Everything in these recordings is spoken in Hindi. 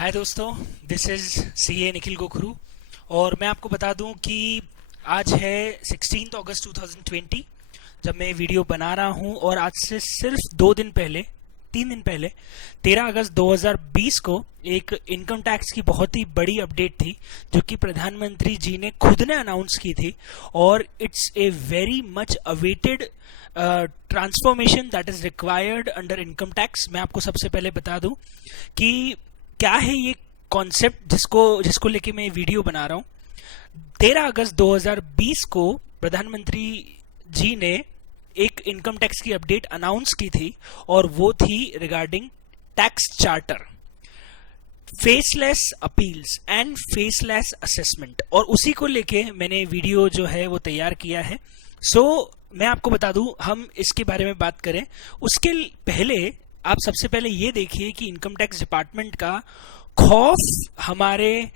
हाय दोस्तों, दिस इज़ सीए निखिल गोखरू। और मैं आपको बता दूं कि आज है 16 अगस्त 2020 जब मैं वीडियो बना रहा हूं। और आज से सिर्फ 3 दिन पहले 13 अगस्त 2020 को एक इनकम टैक्स की बहुत ही बड़ी अपडेट थी जो कि प्रधानमंत्री जी ने खुद ने अनाउंस की थी। और it's a very much awaited transformation that is required under income tax. मैं आपको सबसे पहले बता दूं कि क्या है ये कॉन्सेप्ट जिसको लेके मैं वीडियो बना रहा हूं। 13 अगस्त 2020 को प्रधानमंत्री जी ने एक इनकम टैक्स की अपडेट अनाउंस की थी और वो थी regarding tax charter, faceless appeals and faceless assessment. और उसी को लेके मैंने वीडियो जो है वो तैयार किया है। मैं आपको बता दूं, हम इसके बारे में बात करें उसके पहले आप सबसे पहले ये देखिए कि इनकम टैक्स डिपार्टमेंट का खौफ हमारे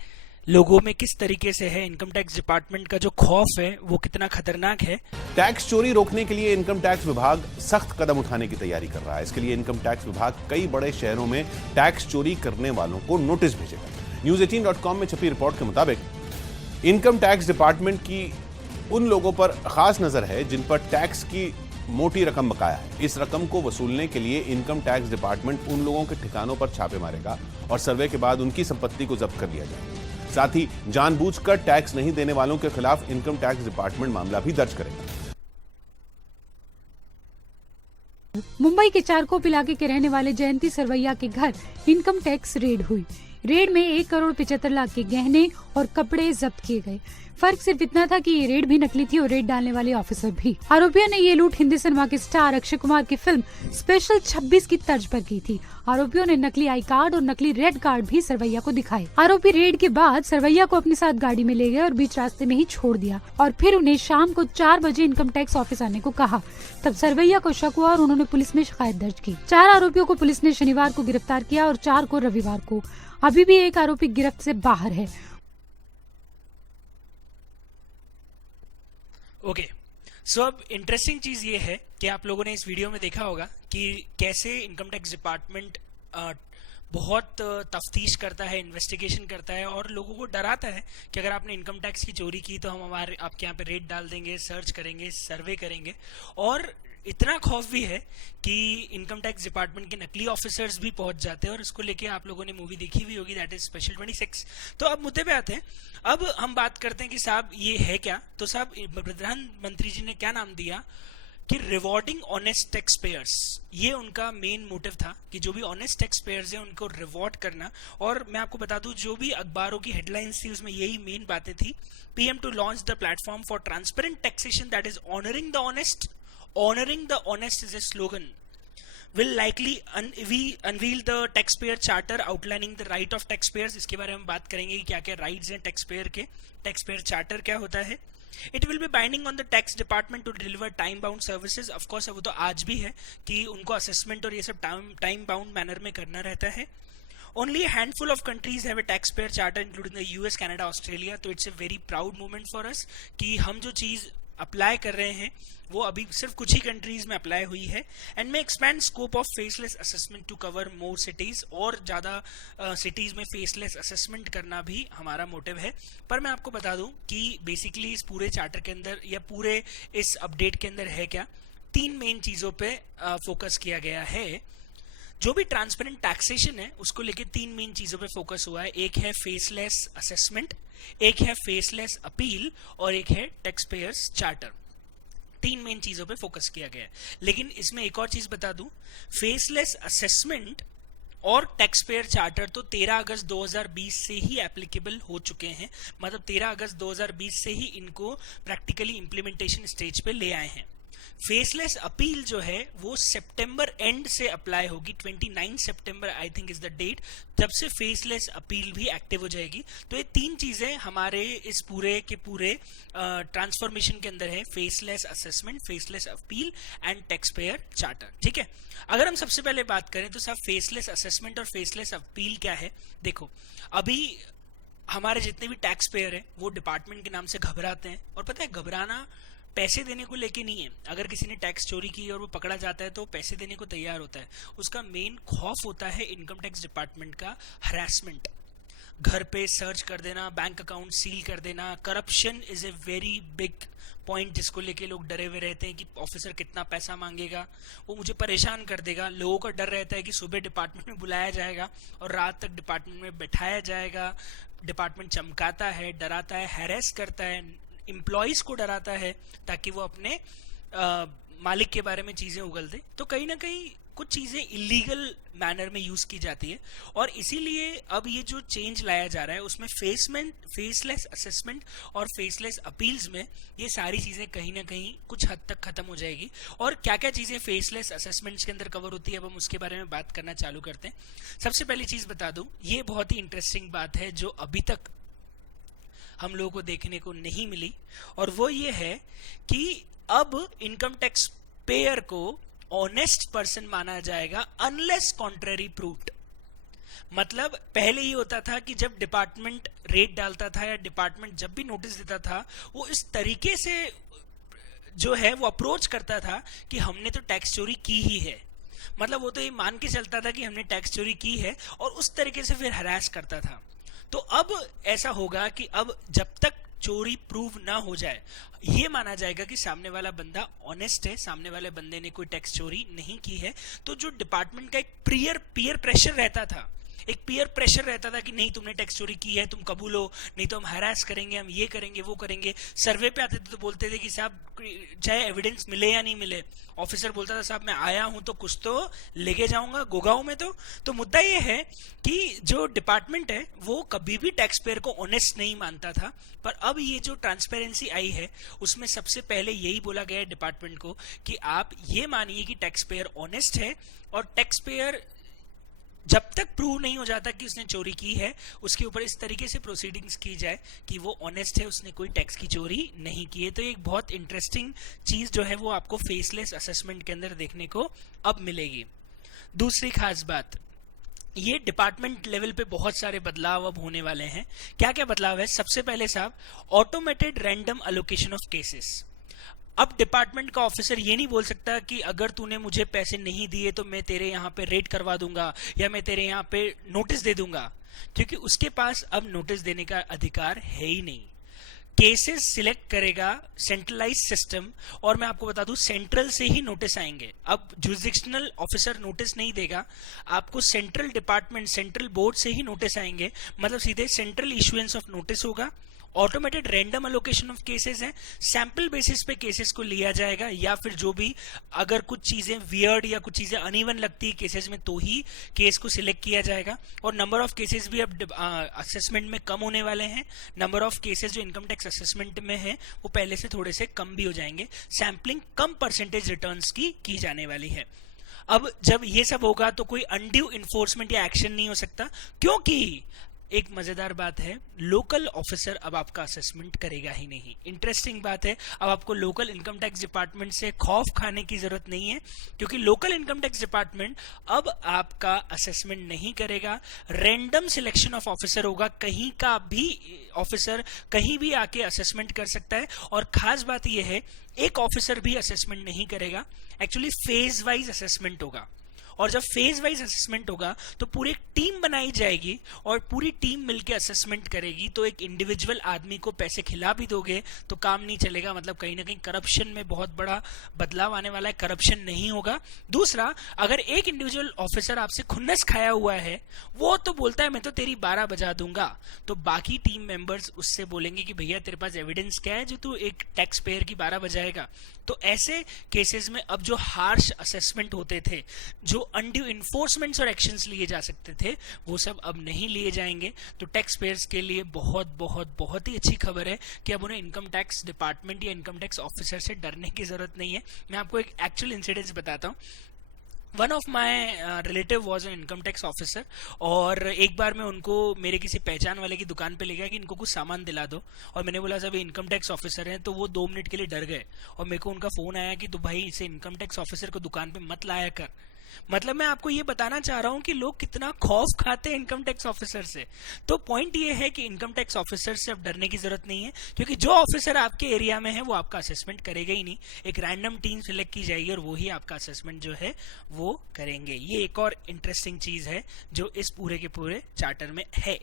लोगों में किस तरीके से है। इनकम टैक्स डिपार्टमेंट का जो खौफ है वो कितना खतरनाक है। टैक्स चोरी रोकने के लिए इनकम टैक्स विभाग सख्त कदम उठाने की तैयारी कर रहा है। इसके लिए इनकम टैक्स विभाग कई बड़े शहरों में टैक्स चोरी करने वालों को नोटिस भेजेगा। News18.com में छपी रिपोर्ट के मुताबिक इनकम टैक्स डिपार्टमेंट की उन लोगों पर खास नजर है जिन पर टैक्स की मोटी रकम बकाया है। इस रकम को वसूलने के लिए इनकम टैक्स डिपार्टमेंट उन लोगों के ठिकानों पर छापे मारेगा और सर्वे के बाद उनकी संपत्ति को जब्त कर लिया जाएगा। साथ ही जानबूझकर टैक्स नहीं देने वालों के खिलाफ इनकम टैक्स डिपार्टमेंट मामला भी दर्ज करेगा। मुंबई के चारकोप इलाके के रहने वाले जयंती सरवैया के घर इनकम टैक्स रेड हुई। रेड में 1,75,00,000 के गहने और कपड़े जब्त किए गए। फर्क सिर्फ इतना था कि ये रेड भी नकली थी और रेड डालने वाले ऑफिसर भी। आरोपियों ने ये लूट हिंदी सिनेमा के स्टार अक्षय कुमार की फिल्म स्पेशल 26 की तर्ज पर की थी। आरोपियों ने नकली आई कार्ड और नकली रेड कार्ड भी सरवैया को दिखाए। आरोपी रेड के बाद सरवैया को अपने साथ गाड़ी में ले गए और बीच रास्ते में ही छोड़ दिया और फिर उन्हें शाम को 4 बजे इनकम टैक्स ऑफिस आने को कहा। तब सरवैया को शक हुआ और उन्होंने पुलिस में शिकायत दर्ज की। 4 आरोपियों को पुलिस ने शनिवार को गिरफ्तार किया और 4 को रविवार को। अभी भी एक आरोपी गिरफ्त से बाहर है। ओके, सो अब इंटरेस्टिंग चीज ये है कि आप लोगों ने इस वीडियो में देखा होगा कि कैसे इनकम टैक्स डिपार्टमेंट बहुत तफ्तीश करता है, इन्वेस्टिगेशन करता है और लोगों को डराता है कि अगर आपने इनकम टैक्स की चोरी की तो हम आपके यहाँ पे रेड डाल देंगे, सर्च करेंगे, सर्वे करेंगे। और इतना खौफ भी है कि इनकम टैक्स डिपार्टमेंट के नकली ऑफिसर्स भी पहुंच जाते हैं। और इसको लेके आप लोगों ने मूवी देखी हुई होगी, दैट इज स्पेशल 26। तो अब मुद्दे पे आते हैं। अब हम बात करते हैं कि साहब ये है क्या। तो साहब प्रधानमंत्री जी ने क्या नाम दिया कि रिवॉर्डिंग ऑनेस्ट टैक्स पेयर्स। ये उनका मेन मोटिव था कि जो भी ऑनेस्ट टैक्स पेयर्स हैं उनको रिवॉर्ड करना। और मैं आपको बता दूं, जो भी अखबारों की हेडलाइंस थी उसमें यही मेन बातें थी। PM to launch the platform for transparent taxation that is honouring the honest. Honoring the honest is a slogan. Will likely unveil the taxpayer charter outlining the right of taxpayers. इसके बारे में बात करेंगे कि क्या क्या राइट्स हैं टैक्सपेयर के। टैक्सपेयर चार्टर क्या होता है। It will be binding on the tax department to deliver time bound services. Of course वो तो आज भी है कि उनको असेसमेंट और ये सब टाइम बाउंड मैनर में करना रहता है। Only a handful of countries have a taxpayer charter including the US, Canada, Australia. तो it's a very proud moment for us कि हम जो चीज अप्लाई कर रहे हैं वो अभी सिर्फ कुछ ही कंट्रीज में अप्लाई हुई है। एंड में expand scope of faceless assessment to cover more cities. और ज्यादा सिटीज में फेसलेस असेसमेंट करना भी हमारा मोटिव है। पर मैं आपको बता दूं कि बेसिकली इस पूरे चार्टर के अंदर या पूरे इस अपडेट के अंदर है क्या, 3 मेन चीजों पे फोकस किया गया है। जो भी ट्रांसपेरेंट टैक्सेशन है उसको लेके 3 मेन चीजों पे फोकस हुआ है। एक है फेसलेस असेसमेंट, एक है फेसलेस अपील और एक है टैक्स पेयर्स चार्टर। 3 मेन चीजों पे फोकस किया गया है। लेकिन इसमें एक और चीज बता दूं, फेसलेस असेसमेंट और टैक्स पेयर चार्टर तो 13 अगस्त 2020 से ही एप्लीकेबल हो चुके हैं। मतलब 13 अगस्त 2020 से ही इनको प्रैक्टिकली इंप्लीमेंटेशन स्टेज पे ले आए हैं। फेसलेस अपील जो है वो सितंबर एंड से अप्लाई होगी। 29 सितंबर I think is the date जब से फेसलेस अपील भी एक्टिव हो जाएगी। तो ये 3 चीजें हमारे इस पूरे के पूरे ट्रांसफॉर्मेशन के अंदर है। Faceless assessment, faceless appeal and tax payer charter. ठीक है, अगर हम सबसे पहले बात करें तो साहब फेसलेस असेसमेंट और फेसलेस अपील क्या है। देखो, अभी हमारे जितने भी टैक्स पेयर है वो डिपार्टमेंट के नाम से घबराते हैं। और पता है, घबराना पैसे देने को लेके नहीं है। अगर किसी ने टैक्स चोरी की और वो पकड़ा जाता है तो पैसे देने को तैयार होता है। उसका मेन खौफ होता है इनकम टैक्स डिपार्टमेंट का हरासमेंट, घर पे सर्च कर देना, बैंक अकाउंट सील कर देना। Corruption is a very big point जिसको लेके लोग डरे हुए रहते हैं कि ऑफिसर कितना पैसा मांगेगा, वो मुझे परेशान कर देगा। लोगों का डर रहता है कि सुबह डिपार्टमेंट में बुलाया जाएगा और रात तक डिपार्टमेंट में बैठाया जाएगा। डिपार्टमेंट चमकाता है, डराता है, हैरेस करता है, एम्प्लॉइज को डराता है ताकि वो अपने मालिक के बारे में चीजें उगल दे। तो कहीं ना कहीं कुछ चीजें इलीगल मैनर में यूज की जाती है और इसीलिए अब ये जो चेंज लाया जा रहा है उसमें फेसलेस असेसमेंट और फेसलेस अपील्स में ये सारी चीजें कहीं ना कहीं कुछ हद तक खत्म हो जाएगी। और क्या क्या चीजें फेसलेस असेसमेंट्स के अंदर कवर होती है अब हम उसके बारे में बात करना चालू करते हैं। सबसे पहली चीज बता दूं, ये बहुत ही इंटरेस्टिंग बात है जो अभी तक हम लोगों को देखने को नहीं मिली, और वो ये है कि अब इनकम टैक्स पेयर को ऑनेस्ट पर्सन माना जाएगा अनलेस कॉन्ट्ररी प्रूव्ड। मतलब पहले ये होता था कि जब डिपार्टमेंट रेट डालता था या डिपार्टमेंट जब भी नोटिस देता था वो इस तरीके से जो है वो अप्रोच करता था कि हमने तो टैक्स चोरी की ही है। मतलब वो तो ये मान के चलता था कि हमने टैक्स चोरी की है और उस तरीके से फिर हरास करता था। तो अब ऐसा होगा कि अब जब तक चोरी प्रूव ना हो जाए ये माना जाएगा कि सामने वाला बंदा ऑनेस्ट है, सामने वाले बंदे ने कोई टैक्स चोरी नहीं की है। तो जो डिपार्टमेंट का एक पीयर प्रेशर रहता था, एक पीयर प्रेशर रहता था कि नहीं तुमने टैक्स चोरी की है, तुम कबूलो, नहीं तो हम हरास करेंगे, हम ये करेंगे वो करेंगे। सर्वे पे आते थे तो बोलते थे कि साहब चाहे एविडेंस मिले या नहीं मिले, ऑफिसर बोलता था साहब मैं आया हूं तो कुछ तो लेके जाऊंगा गुगांव में। तो मुद्दा ये है कि जो डिपार्टमेंट है वो कभी भी टैक्स पेयर को ऑनेस्ट नहीं मानता था। पर अब ये जो ट्रांसपेरेंसी आई है उसमें सबसे पहले यही बोला गया है डिपार्टमेंट को कि आप ये मानिए कि टैक्स पेयर ऑनेस्ट है और टैक्स पेयर जब तक प्रूव नहीं हो जाता कि उसने चोरी की है उसके ऊपर इस तरीके से प्रोसीडिंग्स की जाए कि वो ऑनेस्ट है, उसने कोई टैक्स की चोरी नहीं की है। तो एक बहुत इंटरेस्टिंग चीज जो है वो आपको फेसलेस असेसमेंट के अंदर देखने को अब मिलेगी। दूसरी खास बात, ये डिपार्टमेंट लेवल पे बहुत सारे बदलाव अब होने वाले हैं। क्या क्या बदलाव है? सबसे पहले साहब automated random allocation of cases. अब डिपार्टमेंट का ऑफिसर ये नहीं बोल सकता कि अगर तूने मुझे पैसे नहीं दिए तो मैं तेरे यहाँ पे रेड करवा दूंगा या मैं तेरे यहाँ पे नोटिस दे दूंगा, क्योंकि उसके पास अब नोटिस देने का अधिकार है ही नहीं। केसेस सिलेक्ट करेगा सेंट्रलाइज सिस्टम, और मैं आपको बता दूं सेंट्रल से ही नोटिस आएंगे। अब जुरिसडिक्शनल ऑफिसर नोटिस नहीं देगा, आपको सेंट्रल डिपार्टमेंट सेंट्रल बोर्ड से ही नोटिस आएंगे। मतलब सीधे सेंट्रल इशुएंस ऑफ नोटिस होगा। Automated random allocation of cases है, सैंपल बेसिस पे केसेस को लिया जाएगा या फिर जो भी अगर कुछ चीजें वियर्ड या कुछ चीजें अनइवन लगती है केसेस में तो ही केस को सिलेक्ट किया जाएगा। और नंबर ऑफ केसेस भी अब असेसमेंट में कम होने वाले हैं। नंबर ऑफ केसेस जो इनकम टैक्स असेसमेंट में है वो पहले से थोड़े से कम भी हो जाएंगे। सैंपलिंग कम परसेंटेज रिटर्न्स की जाने वाली है। अब जब ये सब होगा तो कोई अनड्यू इन्फोर्समेंट या एक्शन नहीं हो सकता, क्योंकि एक मजेदार बात है, लोकल ऑफिसर अब आपका असेसमेंट करेगा ही नहीं। इंटरेस्टिंग बात है, अब आपको लोकल इनकम टैक्स डिपार्टमेंट से खौफ खाने की जरूरत नहीं है, क्योंकि लोकल इनकम टैक्स डिपार्टमेंट अब आपका असेसमेंट नहीं करेगा। रैंडम सिलेक्शन ऑफ ऑफिसर होगा, कहीं का भी ऑफिसर कहीं भी आके असेसमेंट कर सकता है। और खास बात यह है, एक ऑफिसर भी असेसमेंट नहीं करेगा, एक्चुअली फेज वाइज असेसमेंट होगा। और जब फेज वाइज असेसमेंट होगा तो पूरी टीम बनाई जाएगी और पूरी टीम मिलकर असेसमेंट करेगी। तो एक इंडिविजुअल आदमी को पैसे खिला भी दोगे तो काम नहीं चलेगा। मतलब कहीं ना कहीं करप्शन में बहुत बड़ा बदलाव आने वाला है, करप्शन नहीं होगा। दूसरा, अगर एक इंडिविजुअल ऑफिसर आपसे खुन्नस खाया हुआ है, वो तो बोलता है मैं तो तेरी 12 बजा दूंगा, तो बाकी टीम मेंबर्स उससे बोलेंगे कि भैया तेरे पास एविडेंस क्या है जो तू एक टैक्स पेयर की 12 बजाएगा। तो ऐसे केसेस में अब जो हार्श असेसमेंट होते थे, जो अनड्यू इन्फोर्समेंट्स और एक्शंस लिए जा सकते थे, वो सब अब नहीं लिए जाएंगे। तो टैक्स पेयर्स के लिए बहुत बहुत बहुत ही अच्छी खबर है कि अब उन्हें इनकम टैक्स डिपार्टमेंट या इनकम टैक्स ऑफिसर से डरने की जरूरत नहीं है। मैं आपको एक एक्चुअल इंसिडेंस बताता हूँ। One of my relative was an income tax officer, और एक बार मैं उनको मेरे किसी पहचान वाले की दुकान पे ले गया कि इनको कुछ सामान दिला दो, और मैंने बोला साहब ये इनकम टैक्स ऑफिसर हैं। तो वो 2 मिनट के लिए डर गए और मेरे को उनका फोन आया कि तो भाई इसे इनकम टैक्स ऑफिसर को दुकान पे मत लाया कर, मतलब मैं आपको ये बताना चाह रहा हूं कि लोग कितना खौफ खाते हैं इनकम टैक्स ऑफिसर से। तो पॉइंट ये है कि इनकम टैक्स ऑफिसर से अब डरने की जरूरत नहीं है, क्योंकि जो ऑफिसर आपके एरिया में है वो आपका असेसमेंट करेगा ही नहीं। एक रैंडम टीम सिलेक्ट की जाएगी और वो ही आपका असेसमेंट जो है वो करेंगे। ये एक और इंटरेस्टिंग चीज है जो इस पूरे के पूरे चार्टर में है।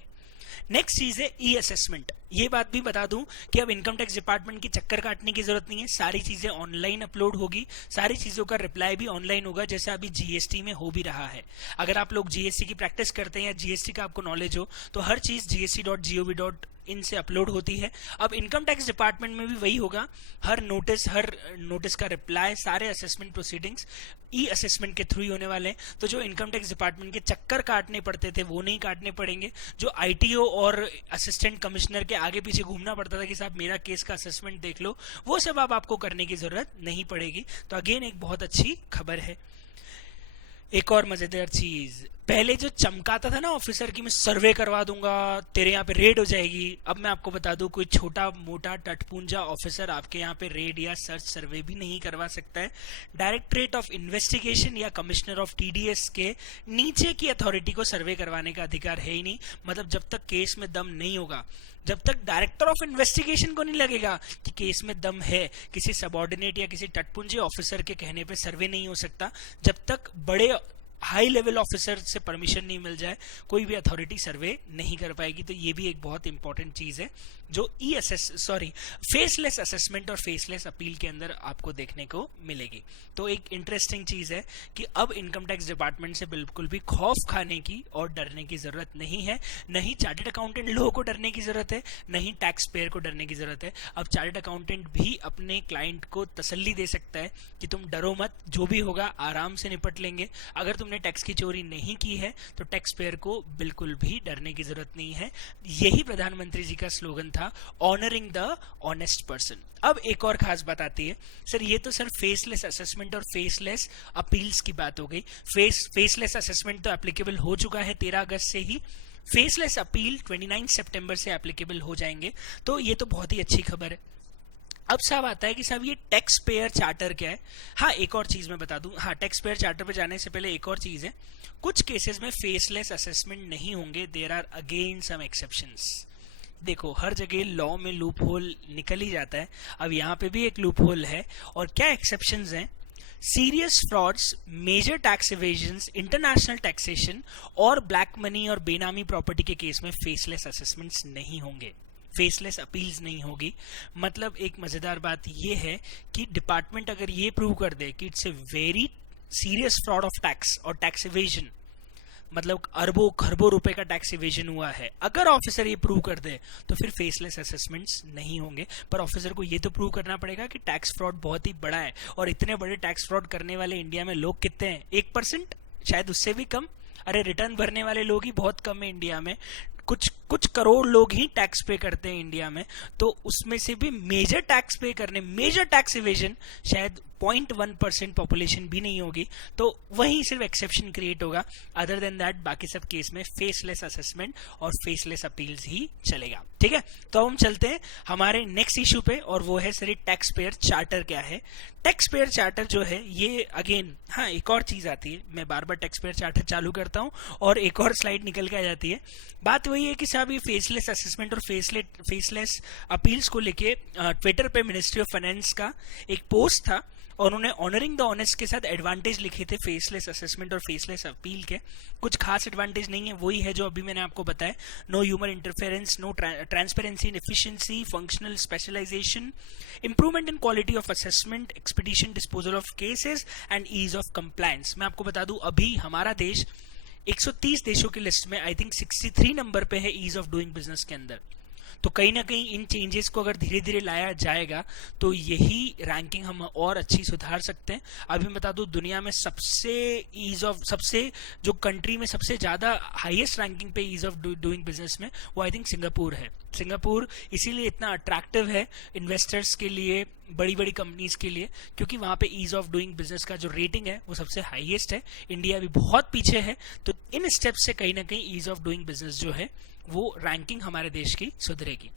नेक्स्ट चीज है ई असेसमेंट। ये बात भी बता दूं कि अब इनकम टैक्स डिपार्टमेंट की चक्कर काटने की जरूरत नहीं है, सारी चीजें ऑनलाइन अपलोड होगी, सारी चीजों का रिप्लाई भी ऑनलाइन होगा, जैसा अभी जीएसटी में हो भी रहा है। अगर आप लोग जीएसटी की प्रैक्टिस करते हैं या जीएसटी का आपको नॉलेज हो तो हर चीज gst.gov.in से अपलोड होती है। अब इनकम टैक्स डिपार्टमेंट में भी वही होगा, हर नोटिस का रिप्लाई, सारे असेसमेंट प्रोसीडिंग्स ई असेसमेंट के थ्रू ही होने वाले हैं। तो जो इनकम टैक्स डिपार्टमेंट के चक्कर काटने पड़ते थे वो नहीं काटने पड़ेंगे। जो आईटीओ और असिस्टेंट कमिश्नर के आगे पीछे घूमना पड़ता था कि साहब मेरा केस का असेसमेंट देख लो, वो सब अब आपको करने की जरूरत नहीं पड़ेगी। तो अगेन एक बहुत अच्छी खबर है। एक और मजेदार चीज, पहले जो चमकाता था ना ऑफिसर की मैं सर्वे करवा दूंगा, तेरे यहाँ पे रेड हो जाएगी, अब मैं आपको बता दूं कोई छोटा मोटा टटपुंजा ऑफिसर आपके यहाँ पे रेड या सर्च सर्वे भी नहीं करवा सकता है। डायरेक्टरेट ऑफ इन्वेस्टिगेशन या कमिश्नर ऑफ टीडीएस के नीचे की अथॉरिटी को सर्वे करवाने का अधिकार है ही नहीं। मतलब जब तक केस में दम नहीं होगा, जब तक डायरेक्टर ऑफ इन्वेस्टिगेशन को नहीं लगेगा कि केस में दम है, किसी सबऑर्डिनेट या किसी टटपुंजे ऑफिसर के कहने पे सर्वे नहीं हो सकता। जब तक बड़े हाई लेवल ऑफिसर से परमिशन नहीं मिल जाए कोई भी अथॉरिटी सर्वे नहीं कर पाएगी। तो ये भी एक बहुत इंपॉर्टेंट चीज है जो फेसलेस असेसमेंट और फेसलेस अपील के अंदर आपको देखने को मिलेगी। तो एक इंटरेस्टिंग चीज है कि अब इनकम टैक्स डिपार्टमेंट से बिल्कुल भी खौफ खाने की और डरने की जरूरत नहीं है। नहीं चार्टर्ड अकाउंटेंट लोगों को डरने की जरूरत है, नहीं टैक्स पेयर को डरने की जरूरत है। अब चार्टर्ड अकाउंटेंट भी अपने क्लाइंट को तसल्ली दे सकता है कि तुम डरो मत, जो भी होगा आराम से निपट लेंगे। अगर तुमने टैक्स की चोरी नहीं की है तो टैक्स पेयर को बिल्कुल भी डरने की जरूरत नहीं है। यही प्रधानमंत्री जी का स्लोगन था, ऑनरिंग द ऑनेस्ट पर्सन। अब एक और खास बात आती है, सर ये तो सर फेसलेस असेसमेंट और फेसलेस अपील्स की बात हो गई। फेसलेस असेसमेंट तो एप्लीकेबल हो चुका है 13 अगस्त से ही, फेसलेस अपील 29 सितंबर से एप्लीकेबल हो जाएंगे। तो ये तो बहुत ही अच्छी खबर है। अब साहब आता है कि साहब ये टैक्स पेयर चार्टर क्या है। हाँ, एक और चीज मैं बता दूं, हाँ टैक्स पेयर चार्टर पे जाने से पहले एक और चीज है, कुछ केसेस में फेसलेस असेसमेंट नहीं होंगे, there are again some exceptions. देखो हर जगह लॉ में लूप होल निकल ही जाता है, अब यहाँ पे भी एक लूप होल है। और क्या एक्सेप्शंस हैं? Serious frauds, major tax evasions, international taxation और ब्लैक मनी और बेनामी प्रॉपर्टी के केस में फेसलेस असेसमेंट्स नहीं होंगे, फेसलेस अपील्स नहीं होगी। मतलब एक मजेदार बात यह है कि डिपार्टमेंट अगर ये प्रूव कर दे कि it's a very serious fraud of tax और टैक्स इवेजन, मतलब अरबों खरबों रुपए का टैक्स इवेजन हुआ है, अगर ऑफिसर ये प्रूव कर दे तो फिर फेसलेस असेसमेंट्स नहीं होंगे। पर ऑफिसर को ये तो प्रूव करना पड़ेगा कि टैक्स फ्रॉड बहुत ही बड़ा है। और इतने बड़े टैक्स फ्रॉड करने वाले इंडिया में लोग कितने हैं? 1%, शायद उससे भी कम। अरे रिटर्न भरने वाले लोग ही बहुत कम है इंडिया में, कुछ करोड़ लोग ही टैक्स पे करते हैं इंडिया में। तो उसमें से भी मेजर टैक्स पे करने, मेजर टैक्स इवेजन शायद 0.1% पॉपुलेशन भी नहीं होगी। तो वहीं सिर्फ एक्सेप्शन क्रिएट होगा। अदर देन दैट बाकी सब केस में फेसलेस असेसमेंट और फेसलेस अपील्स ही चलेगा। ठीक है, तो अब हम चलते हैं हमारे नेक्स्ट इश्यू पे, और वो है सर टैक्स पेयर चार्टर क्या है। टैक्स पेयर चार्टर जो है ये अगेन, हाँ एक और चीज आती है, मैं बार बार टैक्स पेयर चार्टर चालू करता हूँ और एक और स्लाइड निकल के आ जाती है। बात वही है कि साहब ये फेसलेस असेसमेंट और फेसलेस अपील्स को लेके ट्विटर पे मिनिस्ट्री ऑफ फाइनेंस का एक पोस्ट था और उन्होंने ऑनरिंग द ऑनेस्ट के साथ एडवांटेज लिखे थे फेसलेस असेसमेंट और फेसलेस अपील के। कुछ खास एडवांटेज नहीं है, वही है जो अभी मैंने आपको बताया, no human interference, no transparency and efficiency, functional specialisation, improvement in quality of assessment, expedition disposal of cases and ease of compliance. मैं आपको बता दूं अभी हमारा देश 130 देशों की लिस्ट में आई थिंक 63 नंबर पे है ईज ऑफ डूइंग बिजनेस के अंदर। तो कहीं ना कहीं इन चेंजेस को अगर धीरे धीरे लाया जाएगा तो यही रैंकिंग हम और अच्छी सुधार सकते हैं। अभी मैं बता दूं दुनिया में सबसे जो कंट्री में सबसे ज्यादा हाईएस्ट रैंकिंग पे ईज ऑफ डूइंग बिजनेस में वो आई थिंक सिंगापुर है। सिंगापुर इसीलिए इतना अट्रैक्टिव है इन्वेस्टर्स के लिए, बड़ी बड़ी कंपनीज के लिए, क्योंकि वहां पे ईज ऑफ डूइंग बिजनेस का जो रेटिंग है वो सबसे हाईएस्ट है। इंडिया भी बहुत पीछे है, तो इन स्टेप्स से कहीं ना कहीं ईज ऑफ डूइंग बिजनेस जो है वो रैंकिंग हमारे देश की सुधरेगी।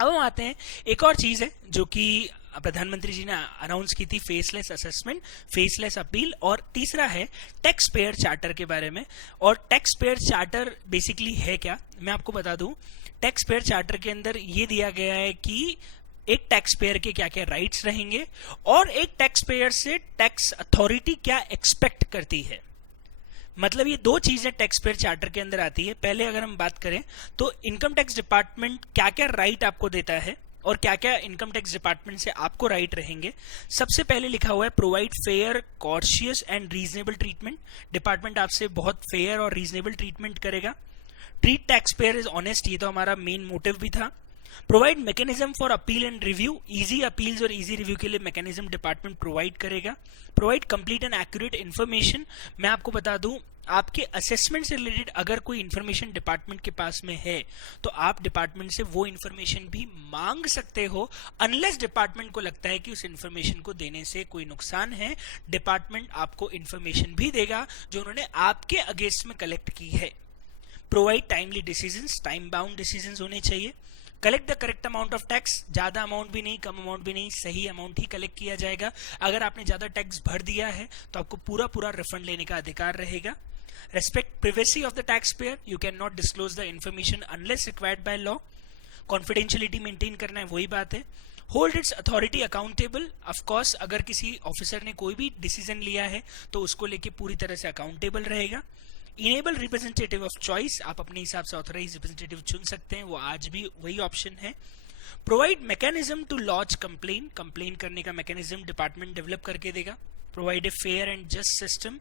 अब हम आते हैं एक और चीज है जो कि प्रधानमंत्री जी ने अनाउंस की थी फेसलेस असेसमेंट, फेसलेस अपील, और तीसरा है टैक्स पेयर चार्टर के बारे में। और टैक्स पेयर चार्टर बेसिकली है क्या, मैं आपको बता दूं। टैक्स पेयर चार्टर के अंदर ये दिया गया है कि एक टैक्स पेयर के क्या क्या राइट्स रहेंगे और एक टैक्स पेयर से टैक्स अथॉरिटी क्या एक्सपेक्ट करती है। मतलब ये दो चीजें टैक्स पेयर चार्टर के अंदर आती है। पहले अगर हम बात करें तो इनकम टैक्स डिपार्टमेंट क्या क्या राइट आपको देता है और क्या क्या इनकम टैक्स डिपार्टमेंट से आपको राइट रहेंगे। सबसे पहले लिखा हुआ है provide fair, courteous and reasonable treatment. Department आपसे बहुत फेयर और रीजनेबल ट्रीटमेंट करेगा। Treat taxpayer is honest, ये तो हमारा मेन मोटिव भी था। Provide mechanism for appeal and review, easy appeals और इजी रिव्यू के लिए मैकेनिज्म डिपार्टमेंट प्रोवाइड करेगा। Provide complete and accurate information, मैं आपको बता दूं आपके असेसमेंट से रिलेटेड अगर कोई इन्फॉर्मेशन डिपार्टमेंट के पास में है तो आप डिपार्टमेंट से वो इन्फॉर्मेशन भी मांग सकते हो, अनलेस डिपार्टमेंट को लगता है कि उस इन्फॉर्मेशन को देने से कोई नुकसान है। डिपार्टमेंट आपको इन्फॉर्मेशन भी देगा जो उन्होंने आपके अगेंस्ट में कलेक्ट की है। Provide timely decisions, time bound decisions होने चाहिए। Collect the correct amount of tax, ज्यादा अमाउंट भी नहीं, कम अमाउंट भी नहीं, सही अमाउंट ही कलेक्ट किया जाएगा। अगर आपने ज्यादा टैक्स भर दिया है तो आपको पूरा पूरा रिफंड लेने का अधिकार रहेगा। Respect privacy of the tax payer, you can not disclose the information unless required by law. Confidentiality maintain करना है, वही बात है। Hold it's authority accountable, of course अगर किसी ऑफिसर ने कोई भी डिसीजन लिया है तो उसको लेके पूरी तरह से अकाउंटेबल रहेगा। इनेबल रिप्रेजेंटेटिव ऑफ चॉइस, आप अपने हिसाब से ऑथराइज रिप्रेजेंटेटिव चुन सकते हैं, वो आज भी वही ऑप्शन है। Provide mechanism to launch complain, complain करने का मैकेनिज्म डिपार्टमेंट डेवलप करके देगा। Provide a fair and just system,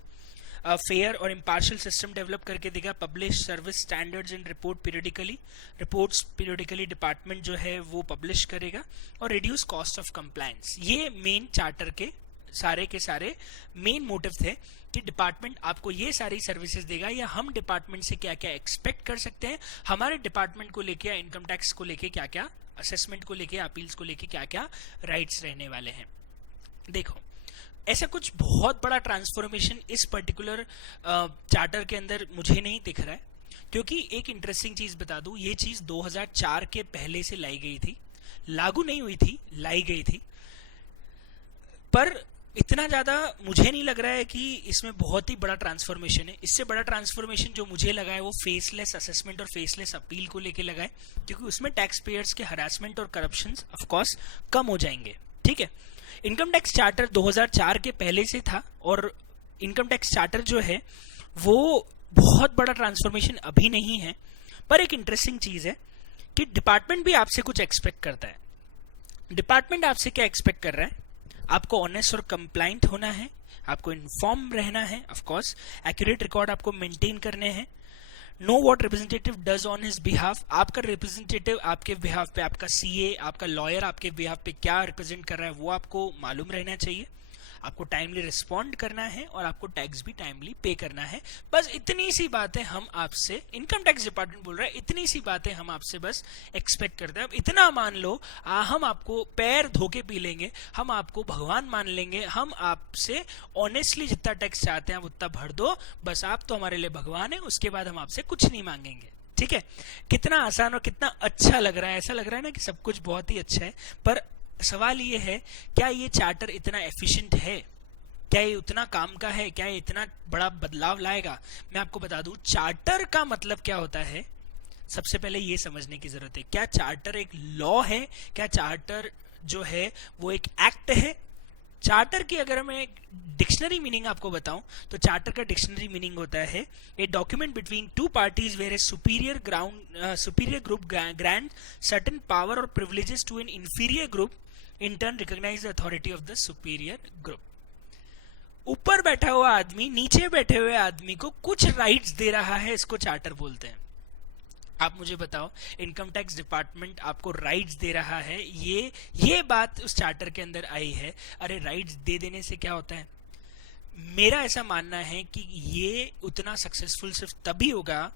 fair और इम्पार्शियल सिस्टम डेवलप करके देगा। Publish service standards and report periodically, reports periodically department जो है वो पब्लिश करेगा। और रिड्यूस कॉस्ट ऑफ कंप्लायंस, ये मेन चार्टर के सारे मेन मोटिव थे कि डिपार्टमेंट आपको ये सारी सर्विसेज देगा या हम डिपार्टमेंट से क्या क्या एक्सपेक्ट कर सकते हैं, हमारे डिपार्टमेंट को लेके या इनकम टैक्स को लेके क्या क्या, असेसमेंट को लेके, अपील्स को लेके क्या क्या राइट्स रहने वाले हैं। देखो ऐसा कुछ बहुत बड़ा ट्रांसफॉर्मेशन इस पर्टिकुलर चार्टर के अंदर मुझे नहीं दिख रहा है, क्योंकि एक इंटरेस्टिंग चीज बता दूं, ये चीज 2004 के पहले से लाई गई थी, लागू नहीं हुई थी, लाई गई थी। पर इतना ज्यादा मुझे नहीं लग रहा है कि इसमें बहुत ही बड़ा ट्रांसफॉर्मेशन है। इससे बड़ा ट्रांसफॉर्मेशन जो मुझे लगा है वो फेसलेस असेसमेंट और फेसलेस अपील को लेके लगा है, क्योंकि उसमें टैक्स पेयर्स के हरासमेंट और करप्शन ऑफ कोर्स कम हो जाएंगे। ठीक है, इनकम टैक्स चार्टर 2004 के पहले से था और इनकम टैक्स चार्टर जो है वो बहुत बड़ा ट्रांसफॉर्मेशन अभी नहीं है। पर एक इंटरेस्टिंग चीज है कि डिपार्टमेंट भी आपसे कुछ एक्सपेक्ट करता है। डिपार्टमेंट आपसे क्या एक्सपेक्ट कर रहा है, आपको ऑनेस्ट और कंप्लाइंट होना है, आपको इन्फॉर्म रहना है, ऑफ कोर्स एक्यूरेट रिकॉर्ड आपको मेंटेन करने हैं। Know what representative does on his behalf, आपका रिप्रेजेंटेटिव आपके बिहाफ पे, आपका सीए, आपका लॉयर आपके बिहाफ पे क्या रिप्रेजेंट कर रहा है वो आपको मालूम रहना चाहिए। आपको टाइमली रिस्पॉन्ड करना है और आपको टैक्स भी टाइमली पे करना है। बस इतनी सी बातें हम आपसे, इनकम टैक्स डिपार्टमेंट बोल रहा है, इतनी सी बातें हम आपसे बस एक्सपेक्ट करते हैं। अब इतना मान लो, हम आपको पैर धो के पी लेंगे, हम आपको भगवान मान लेंगे, हम आपसे ऑनेस्टली जितना टैक्स चाहते हैं उतना भर दो, बस आप तो हमारे लिए भगवान है, उसके बाद हम आपसे कुछ नहीं मांगेंगे। ठीक है, कितना आसान और कितना अच्छा लग रहा है। ऐसा लग रहा है ना कि सब कुछ बहुत ही अच्छा है, पर सवाल ये है क्या ये चार्टर इतना एफिशिएंट है, क्या ये उतना काम का है, क्या ये इतना बड़ा बदलाव लाएगा। मैं आपको बता दूं चार्टर का मतलब क्या होता है, सबसे पहले ये समझने की जरूरत है। क्या चार्टर एक लॉ है, क्या चार्टर जो है वो एक एक्ट है। चार्टर की अगर मैं डिक्शनरी मीनिंग आपको बताऊं तो चार्टर का डिक्शनरी मीनिंग होता है a document between two parties where a superior group grant certain power और privileges to an inferior group, in turn recognize the authority of the superior group. ऊपर बैठा हुआ आदमी नीचे बैठे हुए आदमी को कुछ राइट्स दे रहा है, इसको चार्टर बोलते हैं। आप मुझे बताओ, इनकम टैक्स डिपार्टमेंट आपको राइट्स दे रहा है, ये बात उस चार्टर के अंदर आई है। अरे राइट्स दे देने से क्या होता है, मेरा ऐसा मानना है कि ये उतना सक्सेसफुल सिर्फ तभी होगा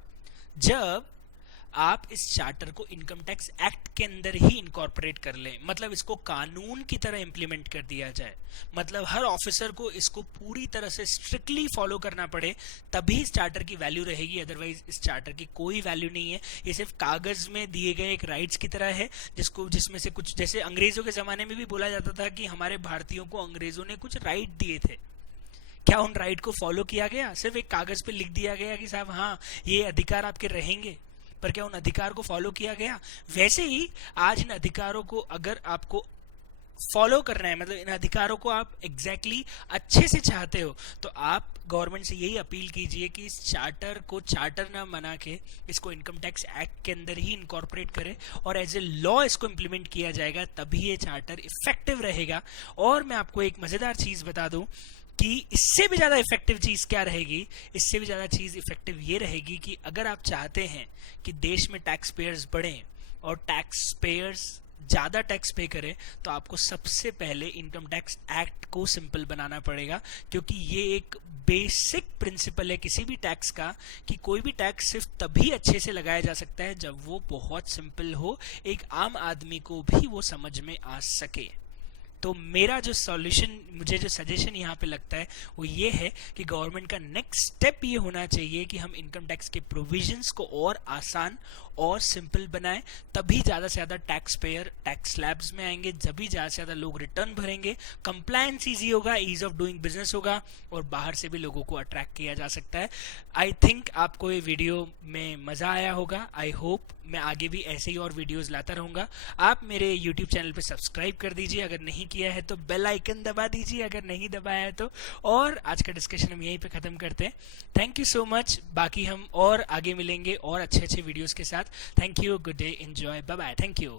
जब आप इस चार्टर को इनकम टैक्स एक्ट के अंदर ही इनकॉर्पोरेट कर लें, मतलब इसको कानून की तरह इंप्लीमेंट कर दिया जाए, मतलब हर ऑफिसर को इसको पूरी तरह से स्ट्रिक्टली फॉलो करना पड़े, तभी इस चार्टर की वैल्यू रहेगी, अदरवाइज इस चार्टर की कोई वैल्यू नहीं है। ये सिर्फ कागज में दिए गए एक राइट्स की तरह है, जिसमें से कुछ, जैसे अंग्रेजों के जमाने में भी बोला जाता था कि हमारे भारतीयों को अंग्रेजों ने कुछ राइट दिए थे, क्या उन राइट को फॉलो किया गया? सिर्फ एक कागज पे लिख दिया गया कि साहब हाँ ये अधिकार आपके रहेंगे, पर क्या उन अधिकार को फॉलो किया गया? वैसे ही आज इन अधिकारों को अगर आपको फॉलो करना है, मतलब इन अधिकारों को आप एग्जैक्टली अच्छे से चाहते हो, तो आप गवर्नमेंट से यही अपील कीजिए कि इस चार्टर को चार्टर ना बना के इसको इनकम टैक्स एक्ट के अंदर ही इनकॉर्पोरेट करें और एज ए लॉ इसको इम्प्लीमेंट किया जाएगा, तभी ये चार्टर इफेक्टिव रहेगा। और मैं आपको एक मजेदार चीज बता दूं कि इससे भी ज्यादा इफेक्टिव चीज क्या रहेगी, इससे भी ज्यादा चीज इफेक्टिव ये रहेगी कि अगर आप चाहते हैं कि देश में टैक्स पेयर्स बढ़ें और टैक्स पेयर्स ज्यादा टैक्स पे करें, तो आपको सबसे पहले इनकम टैक्स एक्ट को सिंपल बनाना पड़ेगा, क्योंकि ये एक बेसिक प्रिंसिपल है किसी भी टैक्स का कि कोई भी टैक्स सिर्फ तभी अच्छे से लगाया जा सकता है जब वो बहुत सिंपल हो, एक आम आदमी को भी वो समझ में आ सके। तो मेरा जो सॉल्यूशन, मुझे जो सजेशन यहाँ पे लगता है वो ये है कि गवर्नमेंट का नेक्स्ट स्टेप ये होना चाहिए कि हम इनकम टैक्स के प्रोविजंस को और आसान और सिंपल बनाएं, तभी ज़्यादा से ज़्यादा टैक्स पेयर टैक्स स्लैब्स में आएंगे, जब ज़्यादा से ज़्यादा लोग रिटर्न भरेंगे, कंप्लायंस ईजी होगा, ईज ऑफ डूइंग बिजनेस होगा और बाहर से भी लोगों को अट्रैक्ट किया जा सकता है। आई थिंक आपको ये वीडियो में मज़ा आया होगा। आई होप मैं आगे भी ऐसे ही और वीडियोस लाता रहूंगा। आप मेरे यूट्यूब चैनल पे सब्सक्राइब कर दीजिए अगर नहीं किया है तो, बेल आइकन दबा दीजिए अगर नहीं दबाया है तो, और आज का डिस्कशन हम यहीं पे खत्म करते हैं। Thank you so much. बाकी हम और आगे मिलेंगे और अच्छे अच्छे वीडियोस के साथ। Thank you, good day, enjoy, bye bye, thank you.